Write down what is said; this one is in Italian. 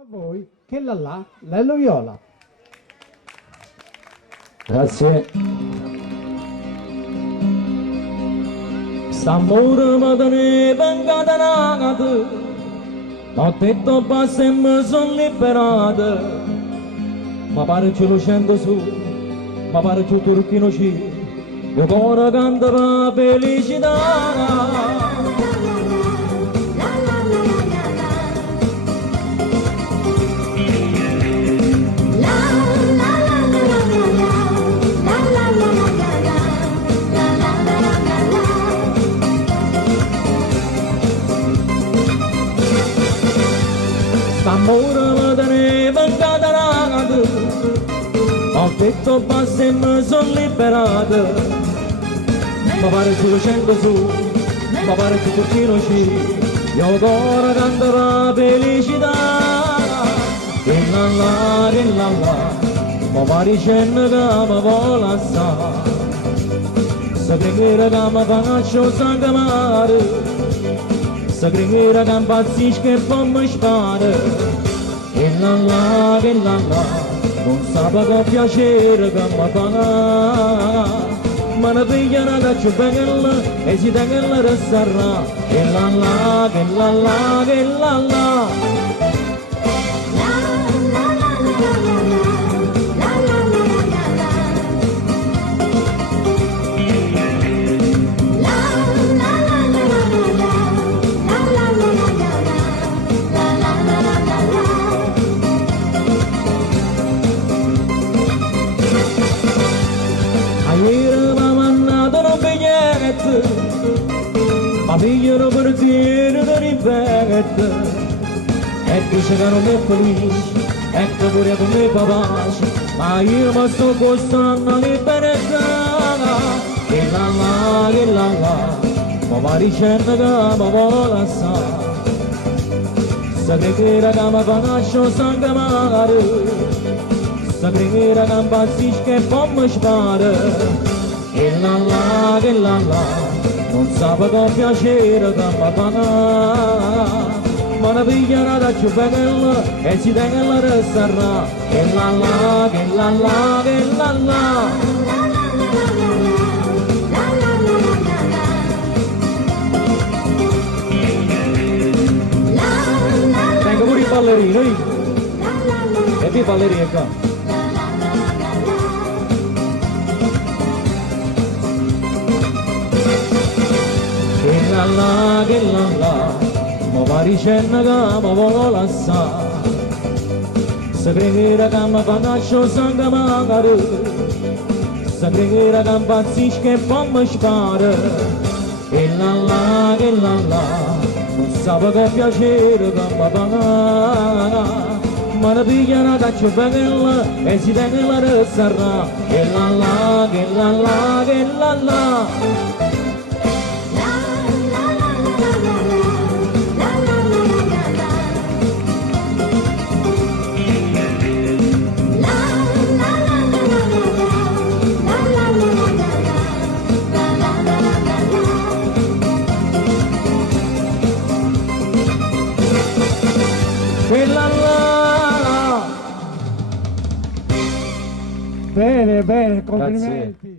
A voi che la Lello Viola. Grazie. S'amore madre venga da nagata, ho detto basta e mi sono liberata, ma pare che lo scendo su, ma pare che turchino ci, io cuore canta per felicità. S'amore me ne venga da nagata, ho detto basta e mi sono liberata, ma pare che lo scendo su, ma pare che turchino ci, io cuore canta per felicità. Che la, ma pare scende che mi vuole assai, se preghiera che mi faccio sangue mare, se preghiera che impazzisco e poi mi spara. Che la, non sape che piacere che mi fa, ma ne pigliano da più bella e si tengono da sarà. Che la. Ieri mi ha mandato un biglietto, ma pigliano per dire di ripeto, e dice che non è felice, e che pure con me fa pace, ma io mi sto costando libertà. Che la, ma va dicendo che mi vuole assai, se preghiera che mi faccio sangue mare, se preghiera che impazzisco e poi mi spara. Che la, non sape che piacere che mi fa, ma ne pigliano da più bella e si tengono da sarà. Che la. Vengo pure i ballerini, e i ballerini qua. Che la, ma va dicendo che mi vuole assai, se preghiera che mi faccio sangue mare, se preghiera che impazzisco e poi mi spara. Che la, non sape che piacere che mi fa, ma ne pigliano da più bella e si tengono da sarà. Che la. Bene, complimenti.